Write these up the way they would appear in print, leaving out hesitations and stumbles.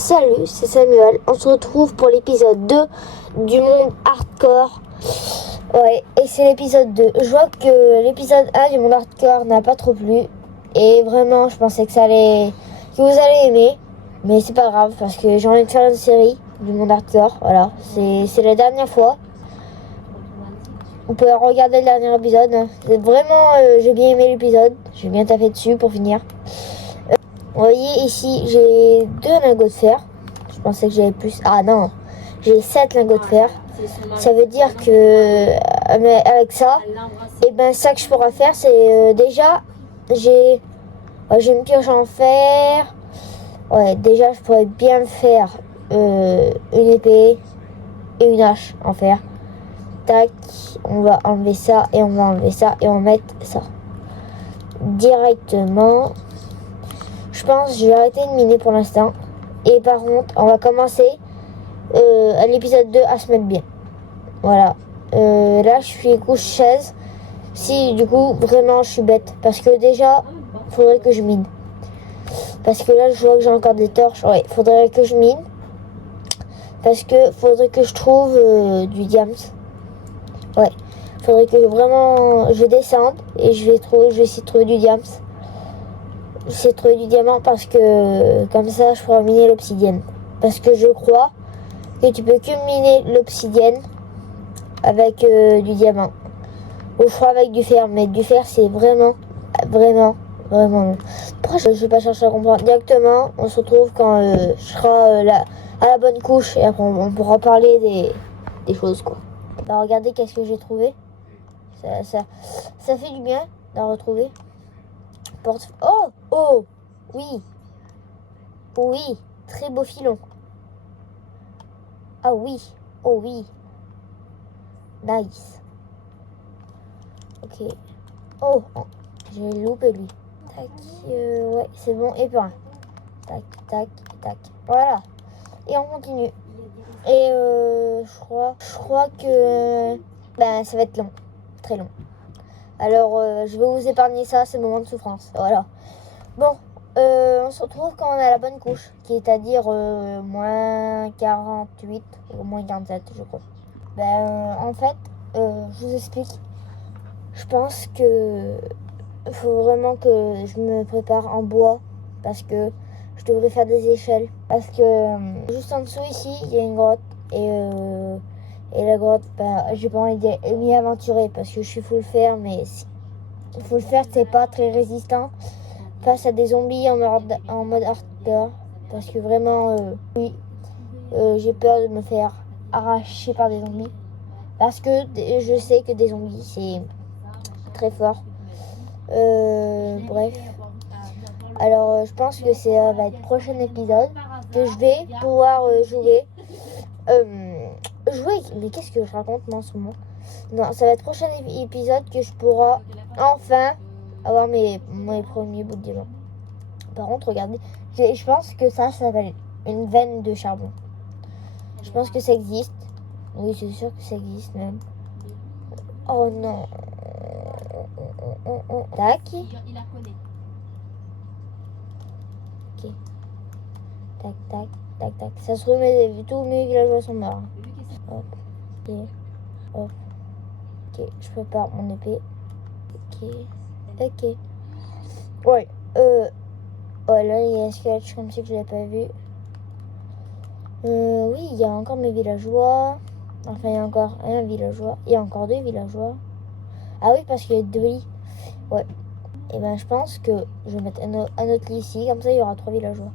Salut, c'est Samuel. On se retrouve pour l'épisode 2 du monde hardcore. Ouais, et c'est l'épisode 2. Je vois que l'épisode 1 du monde hardcore n'a pas trop plu. Et vraiment, je pensais que que vous allez aimer. Mais c'est pas grave parce que j'ai envie de faire une série du monde hardcore. Voilà, c'est la dernière fois. Vous pouvez regarder le dernier épisode. Vraiment, j'ai bien aimé l'épisode. J'ai bien taffé dessus pour finir. Vous voyez ici, j'ai 2 lingots de fer. Je pensais que j'avais plus. Ah non, j'ai 7 lingots de fer. Ça veut dire que mais avec ça, et ben ça que je pourrais faire, c'est déjà j'ai une pioche en fer. Ouais, déjà je pourrais bien faire une épée et une hache en fer. Tac, on va enlever ça et on va enlever ça et on va mettre ça directement. Je pense que je vais arrêter de miner pour l'instant. Et par contre, on va commencer à l'épisode 2 à se mettre bien. Voilà. Là, je suis couche 16. Si, du coup, vraiment, je suis bête. Parce que déjà, faudrait que je mine. Parce que là, je vois que j'ai encore des torches. Ouais, faudrait que je mine. Parce que faudrait que je trouve du diams. Ouais. Faudrait que vraiment je descende et je vais essayer de trouver du diams. J'essaie de trouver du diamant parce que comme ça je pourrai miner l'obsidienne. Parce que je crois que tu peux que miner l'obsidienne avec du diamant. Ou je crois avec du fer, mais du fer c'est vraiment long. Pourquoi je vais pas chercher à comprendre directement. On se retrouve quand je serai là à la bonne couche et après on pourra parler des choses quoi. Bah, regardez qu'est-ce que j'ai trouvé. Ça fait du bien d'en retrouver. Oh oui, très beau filon. Ah oui, oh oui, nice. Ok. Oh, j'ai loupé lui. Tac, ouais, c'est bon, et puis tac, tac, tac. Voilà. Et on continue. Et je crois que ben ça va être long, très long. Alors je vais vous épargner ça, ces moments de souffrance. Voilà. Bon, on se retrouve quand on a la bonne couche, qui est à dire moins 48 ou moins 47, je crois. En fait, je vous explique. Je pense que faut vraiment que je me prépare en bois parce que je devrais faire des échelles. Parce que juste en dessous ici, il y a une grotte et la grotte, j'ai pas envie de m'y aventurer parce que je suis full fer, mais full fer c'est pas très résistant face à des zombies en mode hardcore. Parce que vraiment, oui, j'ai peur de me faire arracher par des zombies. Parce que je sais que des zombies, c'est très fort. Bref. Alors, je pense que ça va être le prochain épisode que je vais pouvoir jouer. Mais qu'est-ce que je raconte moi en ce moment? Non, ça va être le prochain épisode que je pourrai enfin avoir mes premiers bouts de diamant. Par contre, regardez, je pense que ça s'appelle une veine de charbon. Je pense que ça existe. Oui, c'est sûr que ça existe même. Oh non. Tac. Ok. Tac, tac, tac, tac. Ça se remet, tous mes villageois sont morts. Hop. Ok. Hop. Ok, je prépare mon épée. Ok. Ouais. Oh là, il y a un sketch comme si je l'avais pas vu. Oui, il y a encore mes villageois. Enfin, il y a encore un villageois. Il y a encore 2 villageois. Ah oui, parce qu'il y a 2 lits. Ouais. Et ben, je pense que je vais mettre un autre lit ici. Comme ça, il y aura 3 villageois.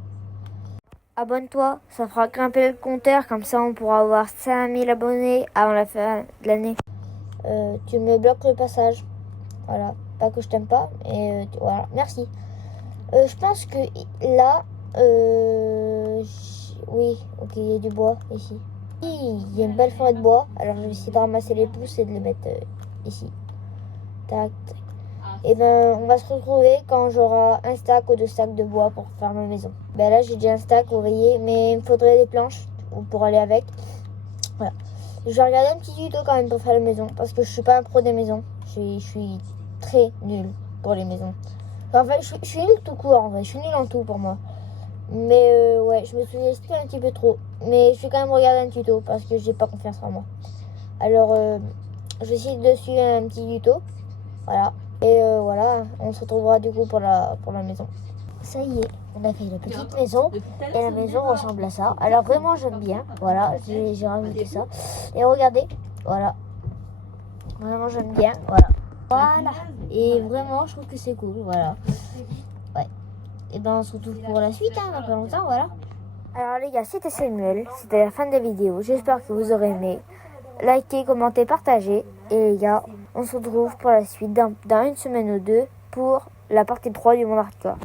Abonne-toi, ça fera grimper le compteur. Comme ça, on pourra avoir 5000 abonnés avant la fin de l'année. Tu me bloques le passage. Voilà. Pas que je t'aime pas, mais voilà. Merci. Je pense que là... oui, ok, il y a du bois ici. Il y a une belle forêt de bois. Alors je vais essayer de ramasser les pousses et de les mettre ici. Tac, tac. Et ben on va se retrouver quand j'aurai un stack ou 2 stacks de bois pour faire ma maison. Ben là j'ai déjà un stack, vous voyez, mais il me faudrait des planches pour aller avec. Voilà. Je vais regarder un petit tuto quand même pour faire la maison parce que je suis pas un pro des maisons. Je suis très nulle pour les maisons. En fait, je suis nulle tout court en fait. Je suis nulle en tout pour moi. Mais ouais, je me sous-estime un petit peu trop. Mais je vais quand même regarder un tuto parce que j'ai pas confiance en moi. Alors, je décide de suivre un petit tuto. Voilà. Et voilà, on se retrouvera du coup pour la maison. Ça y est, on a fait la petite maison. Et la maison ressemble à ça. Alors vraiment, j'aime bien. Voilà, j'ai rajouté ça. Et regardez, voilà. Vraiment, j'aime bien. Voilà. Voilà. Et vraiment, je trouve que c'est cool. Voilà. Ouais. Et ben, on se retrouve pour la suite, hein, dans pas longtemps. Voilà. Alors, les gars, c'était Samuel. C'était la fin de la vidéo. J'espère que vous aurez aimé. Likez, commentez, partagez. Et les gars, on se retrouve pour la suite dans une semaine ou deux pour la partie 3 du monde hardcore.